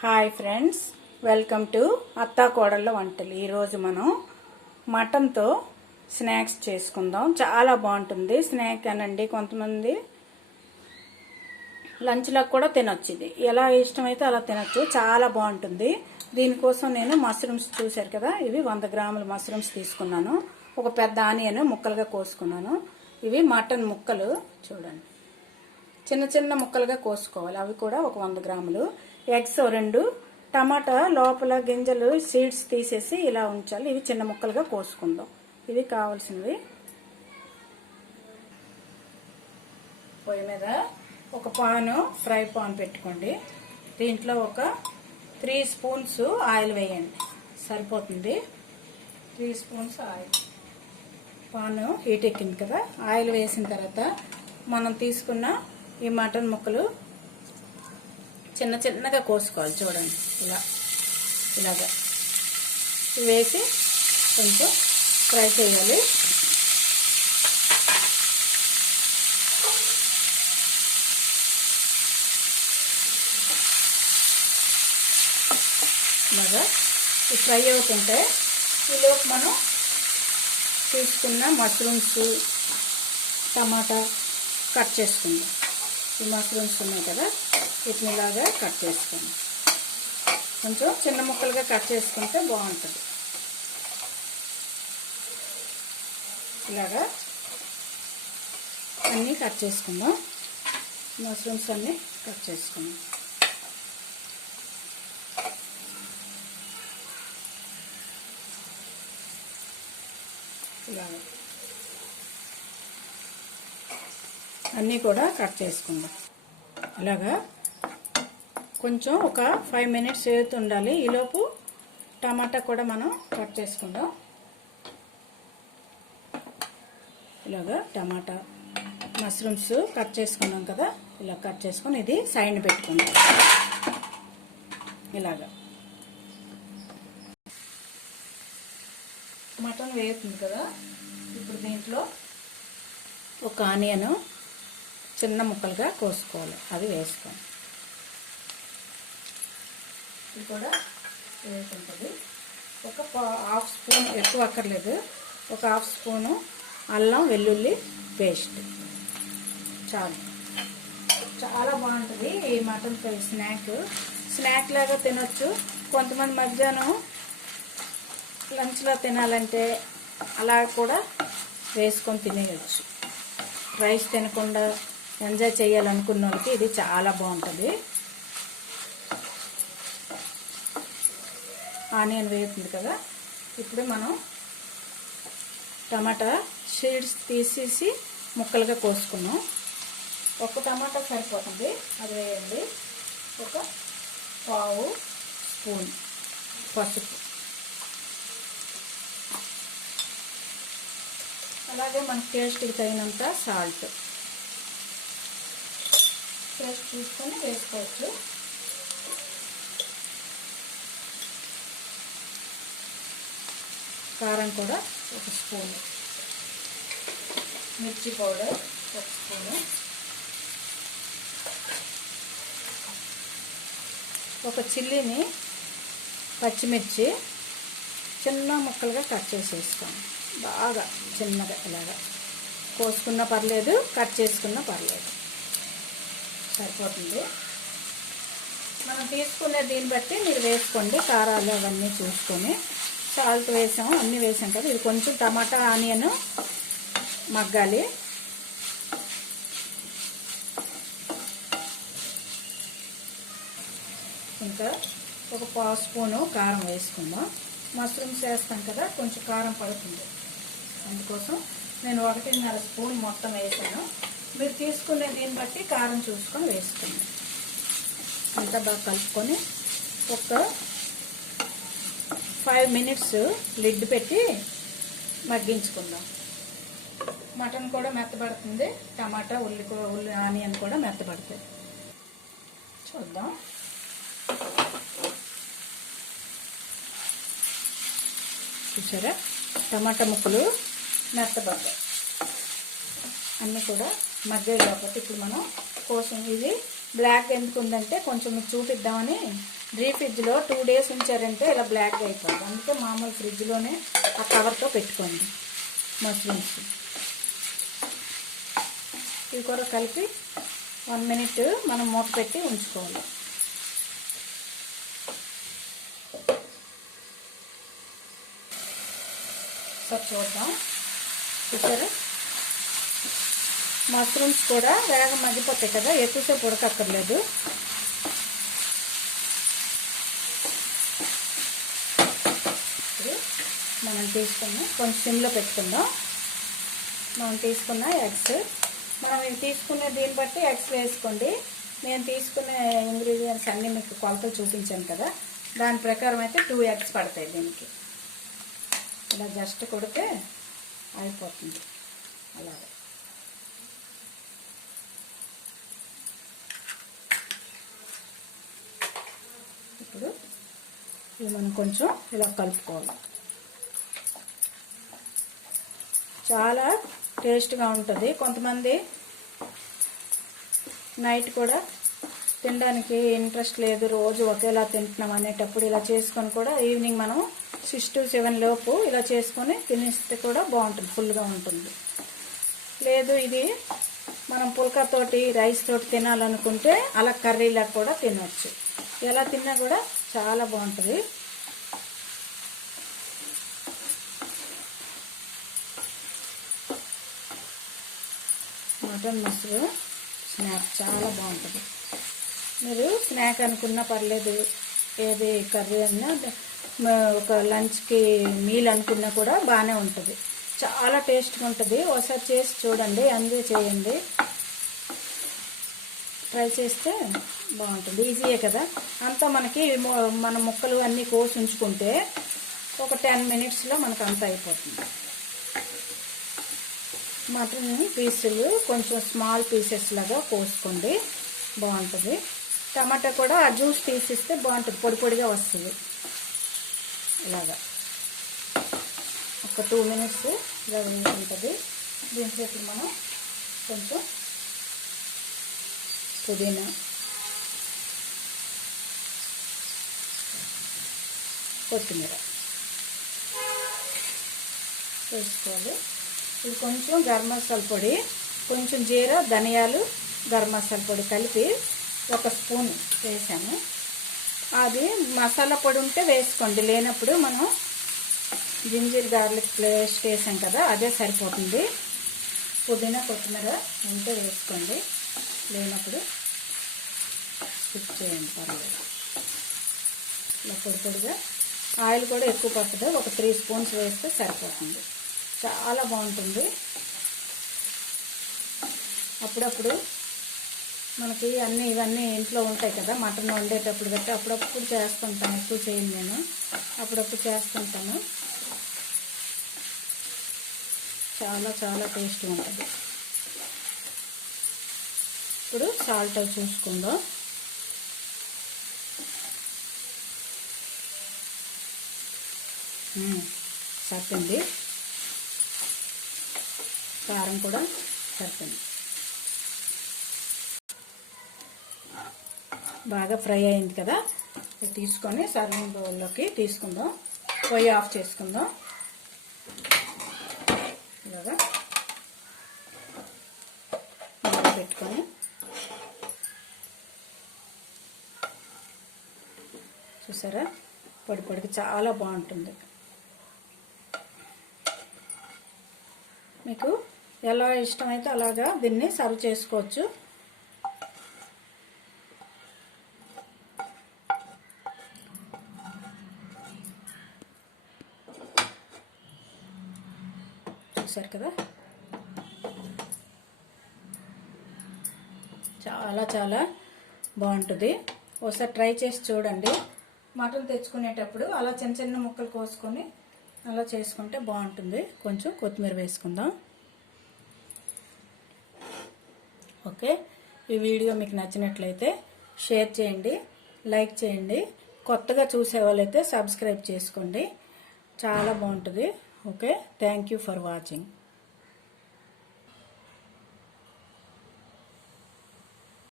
Hi friends, welcome to అత్తా కోడళ్ళ వంటలు. ఈరోజు మనం మటన్తో స్నాక్స్ చేసుకుందాం. చాలా బాగుంటుంది. స్నాక్ అనండి, కొంతమంది లంచ్లకు కూడా తినొచ్చు. ఇది ఎలా ఇష్టమైతే అలా తినొచ్చు. చాలా బాగుంటుంది. దీనికోసం నేను మష్రూమ్స్ చూశారు కదా, ఇవి 100 గ్రాముల మష్రూమ్స్ తీసుకున్నాను. ఒక పెద్ద ఆనియన్ ముక్కలుగా కోసుకున్నాను. ఇవి మటన్ ముక్కలు చూడండి, చిన్న చిన్న ముక్కలుగా కోసుకోవాలి. అవి కూడా ఒక 100 గ్రాములు. ఎగ్స్ 2, టమాటా లోపల గింజలు సీడ్స్ తీసేసి ఇలా ఉంచాలి. ఇవి చిన్న ముక్కలుగా కోసుకుందాం. ఇవి కావాల్సినవి. పొయ్యి మీద ఒక ఫ్రై పాన్ పెట్టుకోండి. దీంట్లో ఒక 3 స్పూన్స్ ఆయిల్ వేయండి, సరిపోతుంది. 3 స్పూన్స్ ఆయిల్. పాన్ హీట్ ఎక్కింది కదా, ఆయిల్ వేసిన తర్వాత మనం తీసుకున్న ఈ మటన్ ముక్కలు చిన్న చిన్నగా కోసుకోవాలి. చూడండి, ఇలాగా వేసి కొంచెం ఫ్రై చేయాలి. ఇలాగా ఈ ఫ్రై అవుతుంటే ఈలోపు మనం తీసుకున్న మష్రూమ్స్, టమాటా కట్ చేసుకుందాం. ఈ మష్రూమ్స్ ఉన్నాయి కదా, వీటిని ఇలాగా కట్ చేసుకోండి. కొంచెం చిన్న ముక్కలుగా కట్ చేసుకుంటే బాగుంటుంది. ఇలాగా అన్నీ కట్ చేసుకుందాం. మష్రూమ్స్ అన్నీ కట్ చేసుకుందాం. ఇలాగా అన్నీ కూడా కట్ చేసుకుందాం. ఇలాగా కొంచెం ఒక 5 మినిట్స్ వేస్తూ ఉండాలి. ఈలోపు టమాటా కూడా మనం కట్ చేసుకుందాం. ఇలాగా టమాటా, మష్రూమ్స్ కట్ చేసుకున్నాం కదా, ఇలా కట్ చేసుకొని ఇది సైడ్ పెట్టుకుందాం. ఇలాగా మటన్ వేగుతుంది కదా, ఇప్పుడు దీంట్లో ఒక ఆనియన్ చిన్న ముక్కలుగా కోసుకోవాలి. అది వేసుకోండి. ఇది కూడా వేసుకుంటుంది. ఒక 1/2 స్పూన్, ఎక్కువ అక్కర్లేదు, ఒక 1/2 స్పూను అల్లం వెల్లుల్లి పేస్ట్ చాలు. చాలా బాగుంటుంది ఈ మటన్ ఫ్రై. స్నాక్ లాగా తినొచ్చు. కొంతమంది మధ్యాహ్నం లంచ్లో తినాలంటే అలా కూడా వేసుకొని తినేయచ్చు. రైస్ తినకుండా ఎంజాయ్ చేయాలనుకున్న వాళ్ళకి ఇది చాలా బాగుంటుంది. ఆనియన్ వేగుతుంది కదా, ఇప్పుడు మనం టమాటా సీడ్స్ తీసేసి ముక్కలుగా కోసుకున్నాం. ఒక టమాటా సరిపోతుంది, అది వేయండి. ఒక 1/2 స్పూన్ పసుపు, అలాగే మన టేస్ట్కి తగినంత సాల్ట్. టేస్ట్ చూసుకొని వేసుకోవచ్చు. కారం కూడా 1 స్పూన్, మిర్చి పౌడర్ 1 స్పూను, ఒక చిల్లీని, పచ్చిమిర్చి చిన్న ముక్కలుగా కట్ చేసేస్తాం. బాగా చిన్నగా ఇలాగా కోసుకున్నా పర్లేదు, కట్ చేసుకున్నా పర్లేదు, సరిపోతుంది. మనం తీసుకునే దీన్ని బట్టి మీరు వేసుకోండి. కారాలు అవన్నీ చూసుకొని. సాల్ట్ వేసాము, అన్నీ వేసాం కదా. ఇది కొంచెం టమాటా ఆనియన్ మగ్గాలి. ఇంకా ఒక 1/2 స్పూను కారం వేసుకుందాం. మష్రూమ్స్ వేస్తాం కదా, కొంచెం కారం పడుతుంది. అందుకోసం నేను 1.5 స్పూన్ మొత్తం వేసాను. మీరు తీసుకునే దీన్ని బట్టి కారం చూసుకొని వేసుకోండి. అంతా బాగా కలుపుకొని ఒక 5 మినిట్స్ లిడ్ పెట్టి మగ్గించుకుందాం. మటన్ కూడా మెత్తబడుతుంది, టమాటా ఉల్లి ఆనియన్ కూడా మెత్తబడుతుంది. చూద్దాం. చూసారా, టమాటా ముక్కలు మెత్తబడ్డాయి. అన్నీ కూడా మగ్గాయి కాబట్టి ఇప్పుడు మనం కోసం ఇది బ్లాక్ ఎందుకు ఉందంటే కొంచెం మీకు చూపిద్దామని ఫ్రిడ్జ్లో 2 days ఉంచారంటే ఇలా బ్లాక్గా అయిపోతుంది. అందుకే మామూలు ఫ్రిడ్జ్లోనే ఆ కవర్తో పెట్టుకోండి మష్రూమ్స్. ఇవి కూడా కలిపి 1 minute మనం మూత పెట్టి ఉంచుకోవాలి. సో చూద్దాం. చూసారా, మష్రూమ్స్ కూడా వేగం మగ్గిపోతాయి కదా, ఎక్కువసేపు ఉడకక్కర్లేదు. మనం తీసుకున్న కొంచెం సిమ్లో పెట్టుకుందాం. మనం తీసుకున్న ఎగ్స్, మనం ఇవి తీసుకునే దీన్ని బట్టి ఎగ్స్ వేసుకోండి. నేను తీసుకునే ఇంగ్రీడియంట్స్ అన్నీ మీకు కొలతలు చూపించాను కదా, దాని ప్రకారం అయితే 2 eggs పడతాయి దీనికి. ఇలా జస్ట్ కొడితే అయిపోతుంది. అలాగే ఇప్పుడు ఇవి మనం కొంచెం ఇలా కలుపుకోవాలి. చాలా టేస్ట్గా ఉంటుంది. కొంతమంది నైట్ కూడా తినడానికి ఇంట్రెస్ట్ లేదు, రోజు ఒకేలా తింటున్నాం అనేటప్పుడు ఇలా చేసుకొని కూడా ఈవినింగ్ మనం 6 to 7 లోపు ఇలా చేసుకొని తినేస్తే కూడా బాగుంటుంది, ఫుల్గా ఉంటుంది. లేదు ఇది మనం పుల్కాతోటి రైస్ తోటి తినాలనుకుంటే అలా కర్రీలా కూడా తినవచ్చు. ఎలా తిన్నా కూడా చాలా బాగుంటుంది. మటన్ మష్రూమ్ స్నాక్ చాలా బాగుంటుంది. మీరు స్నాక్ అనుకున్నా పర్లేదు, ఏది కర్రీ అన్నా, ఒక లంచ్కి మీల్ అనుకున్నా కూడా బాగానే ఉంటుంది. చాలా టేస్ట్గా ఉంటుంది. ఒకసారి చేసి చూడండి, ఎంజాయ్ చేయండి. ట్రై చేస్తే బాగుంటుంది. ఈజీయే కదా. అంతా మనకి మన ముక్కలు అన్నీ కోసి ఉంచుకుంటే ఒక 10 minutesలో మనకు అంతా అయిపోతుంది. మటన్ పీసులు కొంచెం స్మాల్ పీసెస్ లాగా కోసుకోండి, బాగుంటుంది. టమాటా కూడా ఆ జ్యూస్ తీసిస్తే బాగుంటుంది, పొడి పొడిగా వస్తుంది. ఇలాగా ఒక 2 minutes ఉంటుంది. దీంట్లో ఇప్పుడు మనం కొంచెం పుదీనా, కొత్తిమీర వేసుకోవాలి. ఇది కొంచెం గరం మసాలా పొడి, కొంచెం జీరా, ధనియాలు, గరం మసాలా పొడి కలిపి 1 స్పూన్ వేసాను. అది మసాలా పొడి ఉంటే వేసుకోండి, లేనప్పుడు మనం జింజర్ గార్లిక్ పేస్ట్ వేసాం కదా, అదే సరిపోతుంది. పుదీనా, కొత్తిమీర ఉంటే వేసుకోండి, లేనప్పుడు స్కిప్ చేయండి, పర్లేదు. ఇలా పొడి పొడిగా. ఆయిల్ కూడా ఎక్కువ పట్టదు, ఒక 3 స్పూన్స్ వేస్తే సరిపోతుంది. చాలా బాగుంటుంది. అప్పుడప్పుడు మనకి ఇవన్నీ ఇంట్లో ఉంటాయి కదా, మటన్ వండేటప్పుడు గట్టి అప్పుడప్పుడు చేస్తుంటాను. ఎక్కువ చేయను నేను, అప్పుడప్పుడు చేస్తుంటాను. చాలా చాలా టేస్ట్గా ఉంటుంది. ఇప్పుడు సాల్ట్ అవి చూసుకుందాం. సరిపోయింది. కారం కూడా సరిపోయింది. బాగా ఫ్రై అయింది కదా, తీసుకొని సర్వింగ్ బౌల్లోకి తీసుకుందాం. పొయ్యి ఆఫ్ చేసుకుందాం. ఇలాగా పెట్టుకొని చూసారా, పొడి పొడికి చాలా బాగుంటుంది. మీకు ఎలా ఇష్టమైతే అలాగా దీన్ని సర్వ్ చేసుకోవచ్చు. చూసారు కదా, చాలా చాలా బాగుంటుంది. ఒకసారి ట్రై చేసి చూడండి. మటన్ తెచ్చుకునేటప్పుడు అలా చిన్న చిన్న ముక్కలు కోసుకొని అలా చేసుకుంటే బాగుంటుంది. కొంచెం కొత్తిమీర వేసుకుందాం. ఓకే, ఈ వీడియో మీకు నచ్చినట్లయితే షేర్ చేయండి, లైక్ చేయండి. కొత్తగా చూసే వాళ్ళైతే సబ్స్క్రైబ్ చేసుకోండి. చాలా బాగుంటుంది. Okay, thank you for watching.